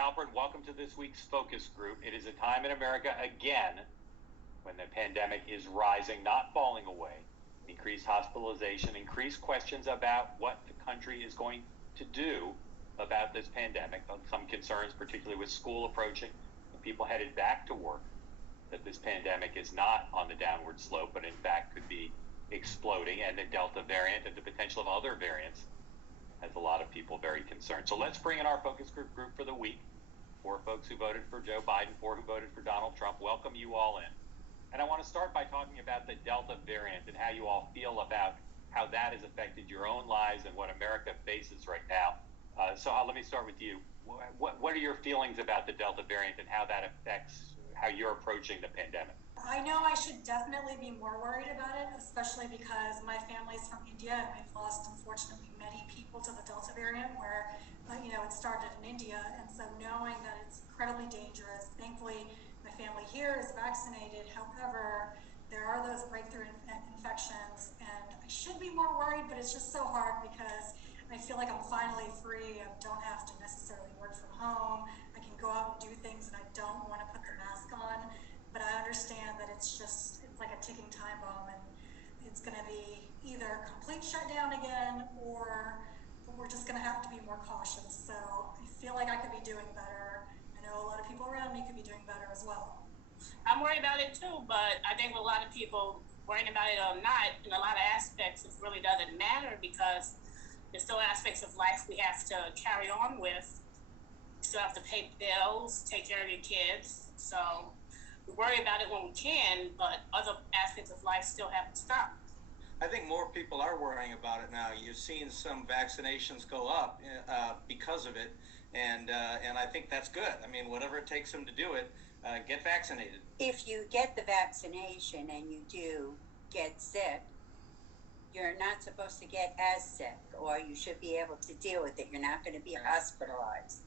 Halperin. Welcome to this week's focus group. It is a time in America again when the pandemic is rising, not falling away. Increased hospitalization, increased questions about what the country is going to do about this pandemic. Some concerns, particularly with school approaching and people headed back to work, that this pandemic is not on the downward slope, but in fact could be exploding, and the Delta variant and the potential of other variants has a lot of people very concerned. So let's bring in our focus group for the week. 4 folks who voted for Joe Biden, 4 who voted for Donald Trump. Welcome you all in. And I want to start by talking about the Delta variant and how you all feel about how that has affected your own lives and what America faces right now. So let me start with you. What are your feelings about the Delta variant and how that affects how you're approaching the pandemic? I know I should definitely be more worried about it, especially because my family's from India and we've lost, unfortunately, many people to the Delta variant where, it started in India. And so knowing that it's incredibly dangerous, thankfully, my family here is vaccinated. However, there are those breakthrough infections and I should be more worried, but it's just so hard because I feel like I'm finally free. I don't have to necessarily work from home. I can go out and do things and I don't want to put the mask on. But I understand that it's like a ticking time bomb and it's going to be either complete shutdown again or we're just going to have to be more cautious. So I feel like I could be doing better. I know a lot of people around me could be doing better as well. I'm worried about it too, but I think a lot of people worrying about it or not, in a lot of aspects, it really doesn't matter because there's still aspects of life we have to carry on with. We still have to pay bills, take care of your kids. So we worry about it when we can, but other aspects of life still have to stop. I think more people are worrying about it now. You've seen some vaccinations go up because of it, and I think that's good. I mean, whatever it takes them to do it, get vaccinated. If you get the vaccination and you do get sick, you're not supposed to get as sick, or you should be able to deal with it. You're not going to be hospitalized,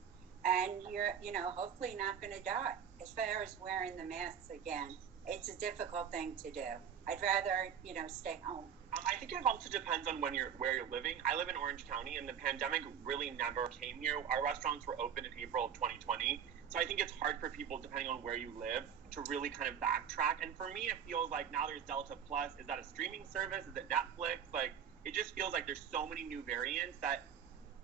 and you're, hopefully not going to die. As far as wearing the masks again, it's a difficult thing to do. I'd rather, stay home. I think it also depends on where you're living. I live in Orange County, and the pandemic really never came here. Our restaurants were open in April of 2020. So I think it's hard for people, depending on where you live, to really kind of backtrack. And for me, it feels like now there's Delta Plus. Is that a streaming service? Is it Netflix? Like, it just feels like there's so many new variants that,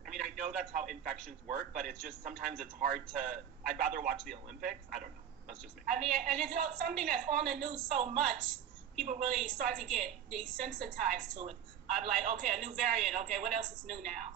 I mean, I know that's how infections work, but it's just sometimes it's hard to, I'd rather watch the Olympics. I don't know. That's just me. I mean, and it's something that's on the news so much, people really start to get desensitized to it. I'm like, okay, a new variant. Okay, what else is new now?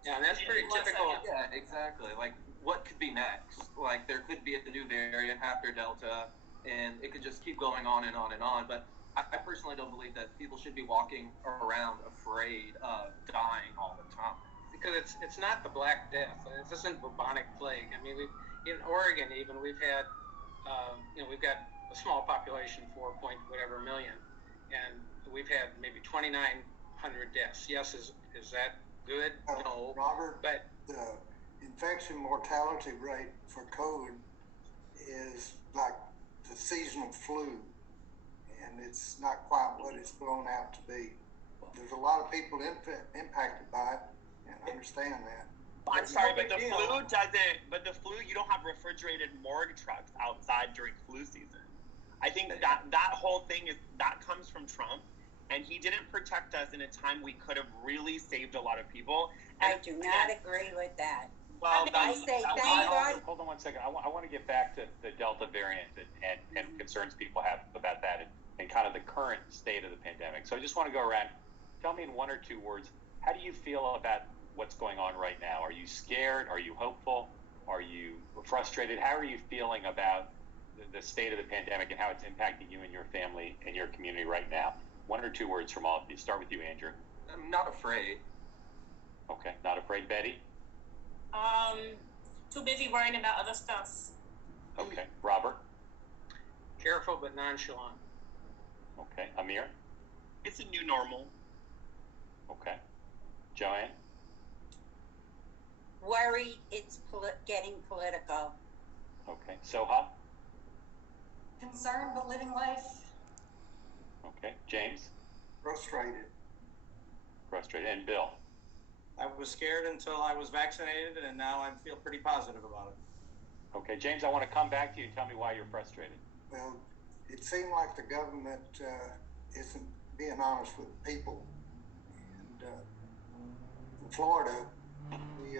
Yeah, and that's pretty typical. Yeah, exactly. Like, what could be next? Like, there could be a new variant after Delta, and it could just keep going on and on and on. But I personally don't believe that people should be walking around afraid of dying all the time. Because it's not the Black Death. This isn't bubonic plague. I mean, in Oregon even, we've had, we've got a small population, 4 point whatever million, and we've had maybe 2,900 deaths. Yes, is that good? No. Robert, but the infection mortality rate for COVID is like the seasonal flu, and it's not quite what it's blown out to be. There's a lot of people impacted by it, and I understand that. I'm sorry, but the flu doesn't. But the flu, you don't have refrigerated morgue trucks outside during flu season. I think that whole thing that comes from Trump, and he didn't protect us in a time we could have really saved a lot of people. And, I do not agree with that. Well, I say thank God. Hold on one second. I want to get back to the Delta variant and concerns people have about that and kind of the current state of the pandemic. So I just want to go around. Tell me in 1 or 2 words, how do you feel about what's going on right now? Are you scared? Are you hopeful? Are you frustrated? How are you feeling about the state of the pandemic and how it's impacting you and your family and your community right now? 1 or 2 words from all of you. Start with you, Andrew. I'm not afraid. Okay, not afraid. Betty? Too busy worrying about other stuff. Okay. Robert? careful but nonchalant. Okay. Amir? It's a new normal. Okay. Joanne? Worry it's getting political. Okay. Soha? Concerned but living life. Okay. James? Frustrated. Frustrated. And Bill? I was scared until I was vaccinated, and now I feel pretty positive about it. Okay, James, I want to come back to you and tell me why you're frustrated. Well, it seemed like the government isn't being honest with people. And in Florida, we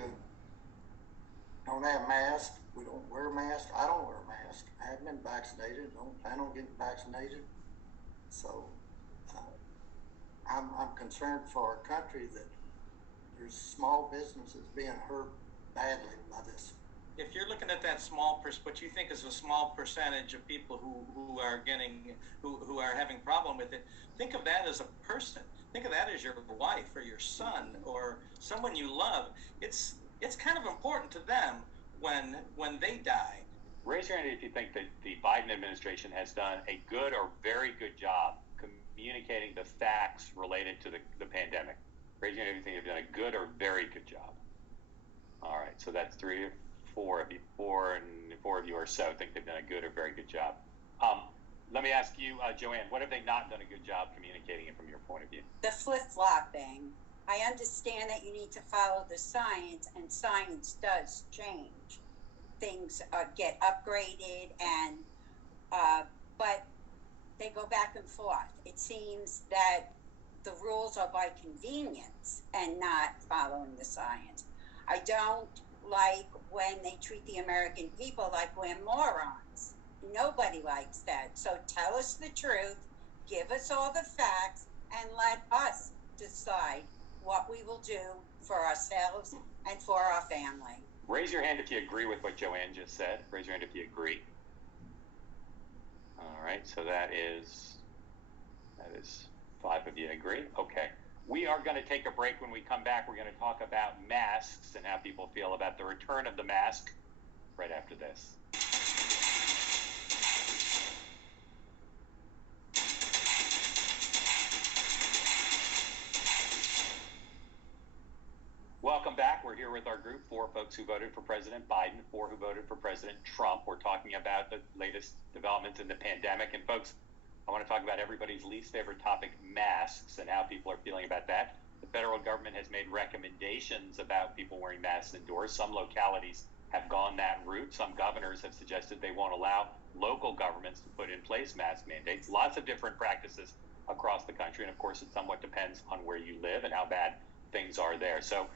don't have masks. We don't wear masks. I don't wear a mask. I haven't been vaccinated. Don't plan on getting vaccinated. So I'm concerned for our country that there's small businesses being hurt badly by this. If you're looking at that what you think is a small percentage of people who are having problem with it, think of that as a person. Think of that as your wife or your son or someone you love. It's kind of important to them when they die. Raise your hand if you think that the Biden administration has done a good or very good job communicating the facts related to the pandemic. Raise your hand if you think they've done a good or very good job. All right, so that's 3 or 4 of you. 4 of you or so think they've done a good or very good job. Let me ask you, Joanne, what have they not done a good job communicating it from your point of view? The flip-flopping. I understand that you need to follow the science, and science does change. Things get upgraded, and but they go back and forth. It seems that the rules are by convenience and not following the science. I don't like when they treat the American people like we're morons. Nobody likes that. So tell us the truth, give us all the facts, and let us decide what we will do for ourselves and for our family. Raise your hand if you agree with what Joanne just said. Raise your hand if you agree. All right, so that is 5 of you agree. Okay. We are going to take a break. When we come back, we're going to talk about masks and how people feel about the return of the mask right after this. Welcome back. We're here with our group, 4 folks who voted for President Biden, 4 who voted for President Trump. We're talking about the latest developments in the pandemic. And folks, I want to talk about everybody's least favorite topic, masks, and how people are feeling about that. The federal government has made recommendations about people wearing masks indoors. Some localities have gone that route. Some governors have suggested they won't allow local governments to put in place mask mandates. Lots of different practices across the country. And of course, it somewhat depends on where you live and how bad things are there. So,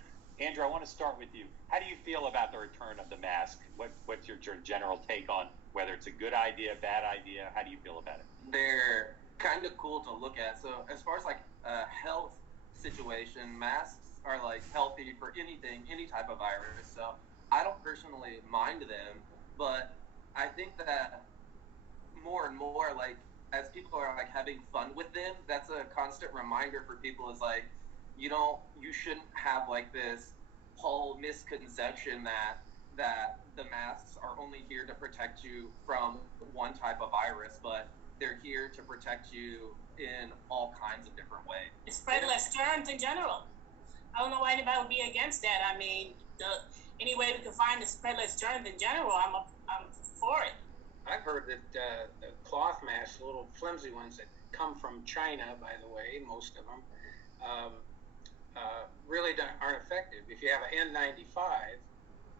Andrew, I want to start with you. How do you feel about the return of the mask? What's your general take on whether it's a good idea, bad idea? How do you feel about it? They're kind of cool to look at. So as far as like a health situation, masks are like healthy for anything, any type of virus. So I don't personally mind them, but I think that more and more, like as people are like having fun with them, that's a constant reminder for people is like, you shouldn't have like this whole misconception that the masks are only here to protect you from one type of virus, but they're here to protect you in all kinds of different ways. It's spread less germs in general. I don't know why anybody would be against that. I mean, any way we can find to spread less germs in general, I'm for it. I've heard that the cloth masks, the little flimsy ones that come from China, by the way, most of them, really aren't effective. If you have an N95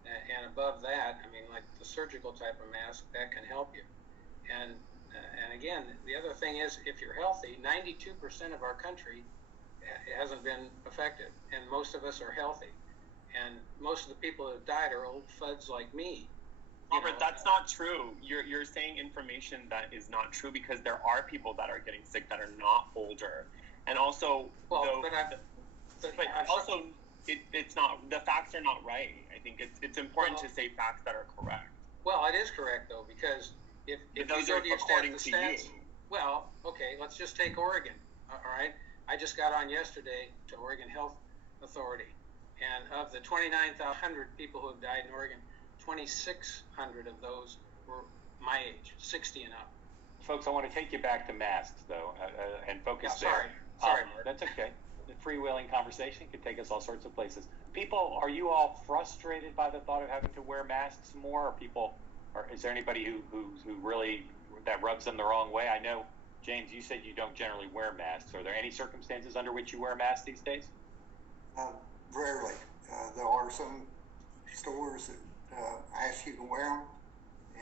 and above that, I mean, like the surgical type of mask, that can help you. And again, the other thing is, if you're healthy, 92% of our country hasn't been affected, and most of us are healthy. And most of the people that have died are old fuds like me. Robert, that's not true. You're saying information that is not true, because there are people that are getting sick that are not older, and also, it's not, the facts are not right. I think it's important to say facts that are correct. Well, it is correct though, because if those you are go to your according to stats, you. well, okay, let's just take Oregon. All right, I just got on yesterday to Oregon Health Authority, and of the 29,100 people who have died in Oregon, 2,600 of those were my age, 60 and up. Folks, I want to take you back to masks, though, and focus there. Sorry, Mark. That's okay. The freewheeling conversation could take us all sorts of places. People, are you all frustrated by the thought of having to wear masks more? Or is there anybody who really, that rubs them the wrong way? I know, James, you said you don't generally wear masks. Are there any circumstances under which you wear masks these days? rarely. There are some stores that ask you to wear them,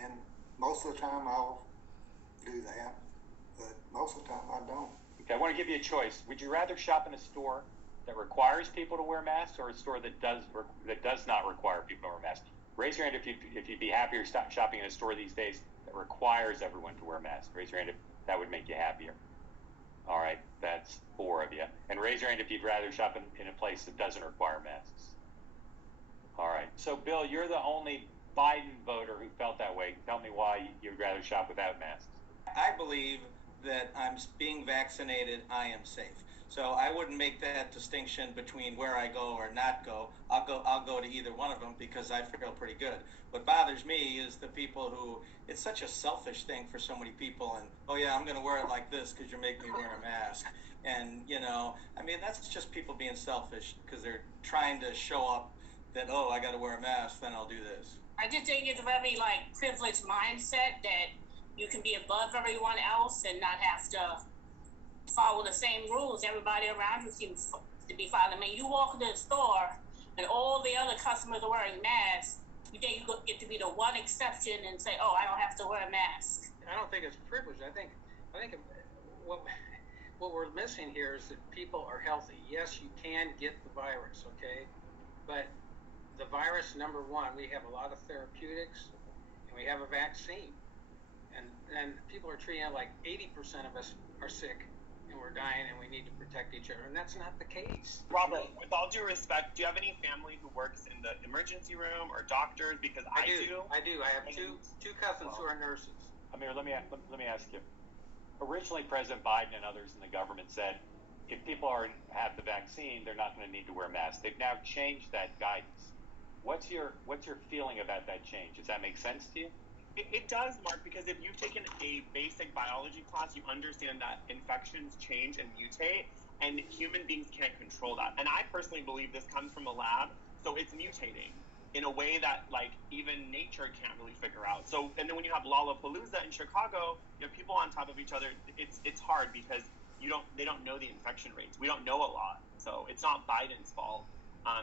and most of the time I'll do that, but most of the time I don't. Okay, I want to give you a choice. Would you rather shop in a store that requires people to wear masks, or a store that does not require people to wear masks? Raise your hand if you'd be happier shopping in a store these days that requires everyone to wear masks. Raise your hand if that would make you happier. All right, that's 4 of you. And raise your hand if you'd rather shop in a place that doesn't require masks. All right, so Bill, you're the only Biden voter who felt that way. Tell me why you'd rather shop without masks. I believe that I'm being vaccinated, I am safe. So I wouldn't make that distinction between where I go or not go. I'll go to either one of them because I feel pretty good. What bothers me is the people who, it's such a selfish thing for so many people, and oh yeah, I'm going to wear it like this because you're making me wear a mask. And I mean, that's just people being selfish because they're trying to show up that, oh, I got to wear a mask, then I'll do this. I just think it's a very privileged mindset that you can be above everyone else and not have to follow the same rules everybody around you seems to be following. I mean, you walk into the store and all the other customers are wearing masks. You think you get to be the one exception and say, "Oh, I don't have to wear a mask." I don't think it's privilege. I think what we're missing here is that people are healthy. Yes, you can get the virus, okay, but the virus, number one, we have a lot of therapeutics and we have a vaccine, and people are treating it like 80% of us are sick and we're dying and we need to protect each other, and that's not the case. Robert, with all due respect, do you have any family who works in the emergency room or doctors? Because I do. I have two cousins who are nurses. Amir, let me ask you. Originally, President Biden and others in the government said if people have the vaccine, they're not going to need to wear masks. They've now changed that guidance. What's your feeling about that change? Does that make sense to you? It does, Mark, because if you've taken a basic biology class, you understand that infections change and mutate, and human beings can't control that. And I personally believe this comes from a lab, so it's mutating in a way that even nature can't really figure out. So, and then when you have Lollapalooza in Chicago, you have people on top of each other. It's hard because they don't know the infection rates. We don't know a lot, so it's not Biden's fault.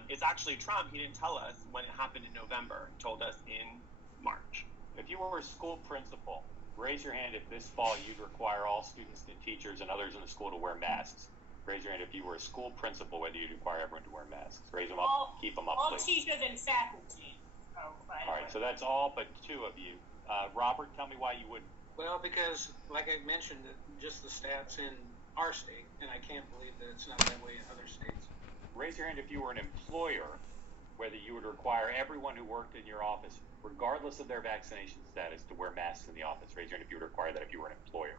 It's actually Trump. He didn't tell us when it happened in November. He told us in March. If you were a school principal, raise your hand if this fall you'd require all students and teachers and others in the school to wear masks. Raise your hand if you were a school principal, whether you'd require everyone to wear masks. Raise them up, keep them up, all please. All teachers and faculty. All right, so that's all but 2 of you. Robert, tell me why you wouldn't. Well, because, like I mentioned, just the stats in our state, and I can't believe that it's not that way in other states. Raise your hand if you were an employer, whether you would require everyone who worked in your office, regardless of their vaccination status, to wear masks in the office. Raise your hand if you would require that if you were an employer.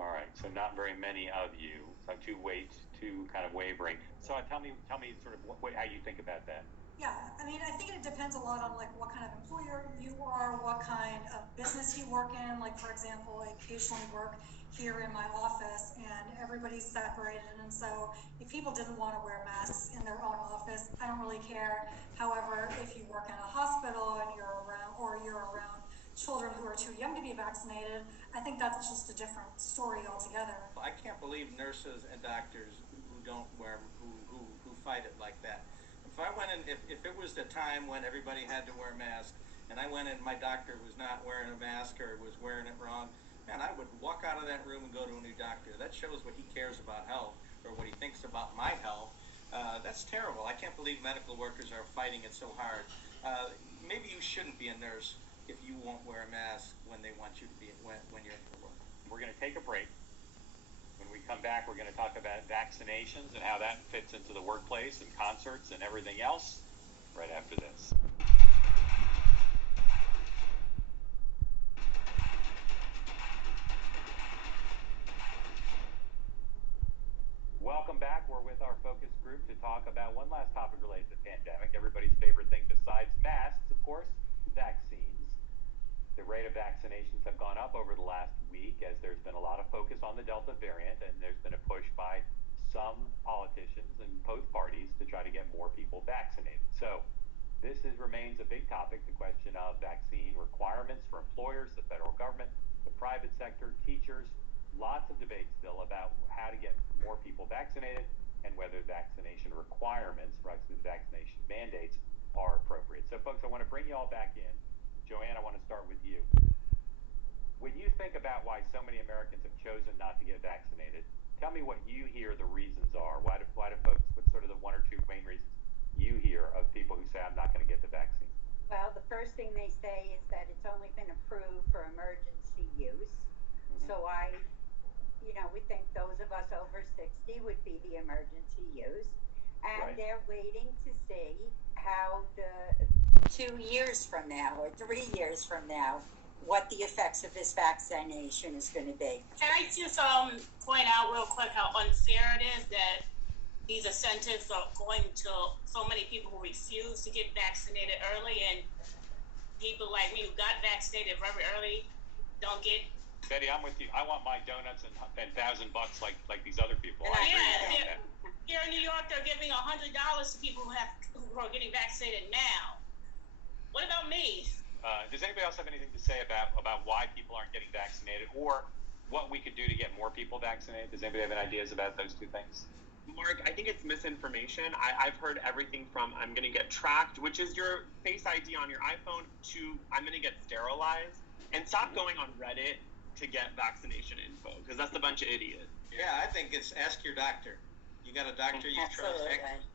All right, so not very many of you. So two kind of wavering. So tell me sort of how you think about that. Yeah, I mean, I think it depends a lot on what kind of employer you are, what kind of business you work in. Like, for example, I occasionally work here in my office and everybo's separated, and so if people didn't want to wear masks in their own office, I don't really care. However, if you work in a hospital and you're around children who are too young to be vaccinated, I think that's just a different story altogether. I can't believe nurses and doctors who don't wear, who fight it like that. If I went in, if it was the time when everybody had to wear masks, and I went in, my doctor was not wearing a mask or was wearing it wrong, man, I would walk out of that room and go to a new doctor. That shows what he cares about health or what he thinks about my health. That's terrible. I can't believe medical workers are fighting it so hard. Maybe you shouldn't be a nurse if you won't wear a mask when they want you to be when you're at work. We're going to take a break. When we come back, we're going to talk about vaccinations and how that fits into the workplace and concerts and everything else right after this. Welcome back. We're with our focus group to talk about one last topic related to the pandemic. Everybody's favorite thing besides masks, of course, vaccines. The rate of vaccinations have gone up over the last week as there's been a lot of focus on the Delta variant, and there's been a push by some politicians in both parties to try to get more people vaccinated. So this remains a big topic, the question of vaccine requirements for employers, the federal government, the private sector, teachers. Lots of debate still about how to get more people vaccinated. and whether vaccination requirements, vaccination mandates are appropriate. So folks, I want to bring you all back in. Joanne, I want to start with you. When you think about why so many Americans have chosen not to get vaccinated, tell me what you hear the reasons are. Why do folks, what's sort of the one or two main reasons you hear of people who say, I'm not going to get the vaccine? Well, the first thing they say is that it's only been approved for emergency use. So we think those of us over 60 would be the emergency use. And they're waiting to see how the 2 years from now or 3 years from now, what the effects of this vaccination is going to be. Can I just point out real quick how unfair it is that these incentives are going to so many people who refuse to get vaccinated early, and people like me who got vaccinated very early don't get. Betty, I'm with you. I want my donuts and $1,000 like these other people. Here in New York, they're giving $100 to people who are getting vaccinated now. What about me? Does anybody else have anything to say about why people aren't getting vaccinated, or what we could do to get more people vaccinated? Does anybody have any ideas about those two things? Mark, I think it's misinformation. I've heard everything from I'm going to get tracked, which is your Face ID on your iPhone, to I'm going to get sterilized. And stop going on Reddit to get vaccination info, because that's a bunch of idiots. Yeah, I think it's ask your doctor. You got a doctor you trust.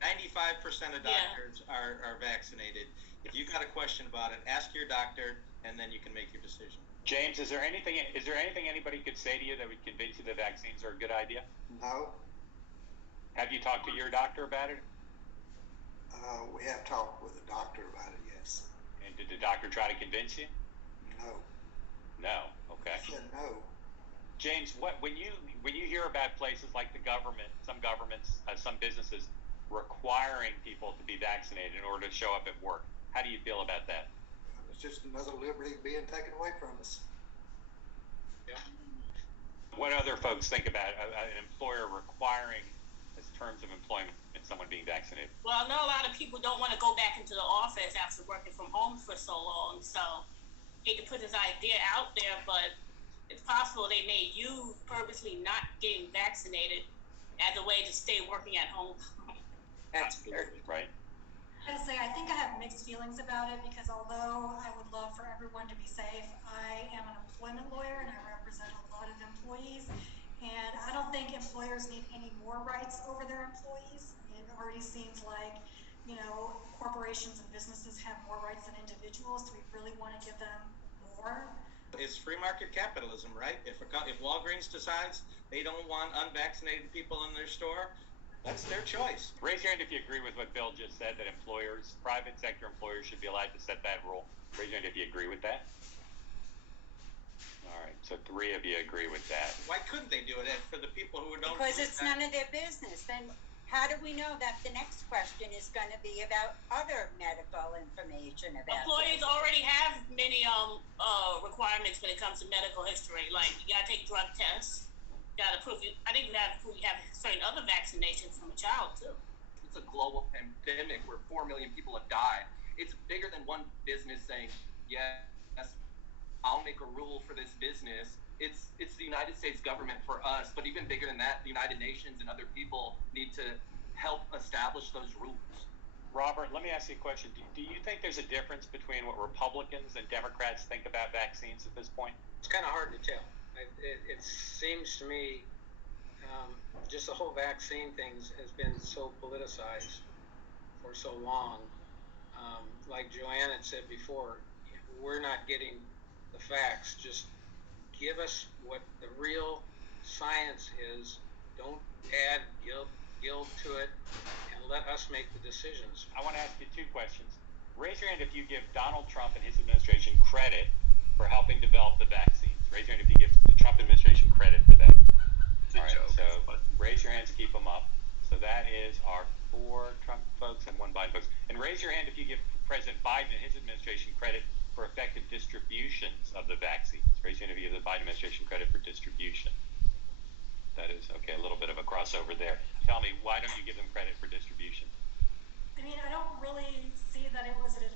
95% of doctors are vaccinated. If you got a question about it, ask your doctor, and then you can make your decision. James, is there anything anybody could say to you that would convince you that vaccines are a good idea? No. Have you talked to your doctor about it? We have talked with the doctor about it, yes. And did the doctor try to convince you? No. No. Okay. He said no. James, when you hear about places like the government, some governments, some businesses requiring people to be vaccinated in order to show up at work, how do you feel about that? It's just another liberty being taken away from us. Yeah. What other folks think about an employer requiring as terms of employment and someone being vaccinated? Well, I know a lot of people don't want to go back into the office after working from home for so long, so hate to put this idea out there, but it's possible they may use purposely not getting vaccinated as a way to stay working at home. Absolutely, right. I gotta say, I think I have mixed feelings about it, because although I would love for everyone to be safe, I am an employment lawyer and I represent a lot of employees, and I don't think employers need any more rights over their employees. It already seems like, corporations and businesses have more rights than individuals. Do we really want to give them more? It's free market capitalism, right? If Walgreens decides they don't want unvaccinated people in their store, that's their choice. Raise your hand if you agree with what Bill just said, that private sector employers should be allowed to set that rule. Raise your hand if you agree with that. All right, so 3 of you agree with that. Why couldn't they do it for the people who don't? Because it's none of their business. Then how do we know that the next question is going to be about other medical information about employees already have many requirements when it comes to medical history. Like, you gotta take drug tests. You gotta prove I think you have to prove you have certain other vaccinations from a child too. It's a global pandemic where 4 million people have died. It's bigger than one business saying, yes, I'll make a rule for this business. It's the United States government for us, but even bigger than that, the United Nations and other people need to help establish those rules. Robert, let me ask you a question. Do you think there's a difference between what Republicans and Democrats think about vaccines at this point? It's kind of hard to tell. It seems to me just the whole vaccine thing has been so politicized for so long. Like Joanne had said before, we're not getting the facts. Just give us what the real science is. Don't add guilt to it, and let us make the decisions. I want to ask you 2 questions. Raise your hand if you give Donald Trump and his administration credit for helping develop the vaccines. Raise your hand if you give the Trump administration credit for that. All right, so raise your hands, keep them up. So that is our 4 Trump folks and 1 Biden folks. And raise your hand if you give President Biden and his administration credit for effective distributions of the vaccines. Raise your hand if you give the Biden administration credit for distribution. That is, okay, a little bit of a crossover there. Tell me, why don't you give them credit for distribution? I mean, I don't really see that it was an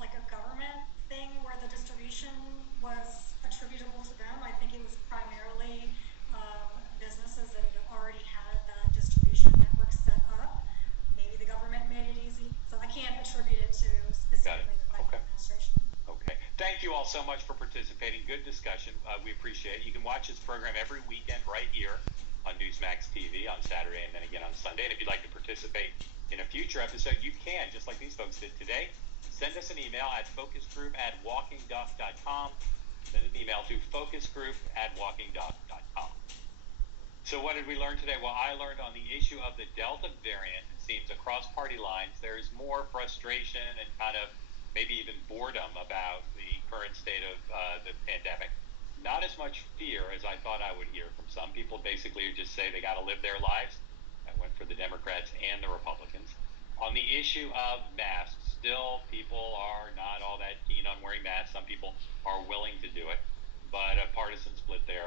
like a government thing where the distribution was attributable to them. I think it was primarily businesses that had already had that distribution network set participating. Good discussion. We appreciate it. You can watch this program every weekend right here on Newsmax TV on Saturday and then again on Sunday. And if you'd like to participate in a future episode, you can, just like these folks did today. Send us an email at focusgroup@walkingduck.com. Send an email to focusgroup@walkingduck.com. So what did we learn today? Well, I learned on the issue of the Delta variant, it seems across party lines, there's more frustration and kind of maybe even boredom about the current state of the pandemic. Not as much fear as I thought I would hear from some people. Basically, who just say they got to live their lives. That went for the Democrats and the Republicans. On the issue of masks, still people are not all that keen on wearing masks. Some people are willing to do it, but a partisan split there.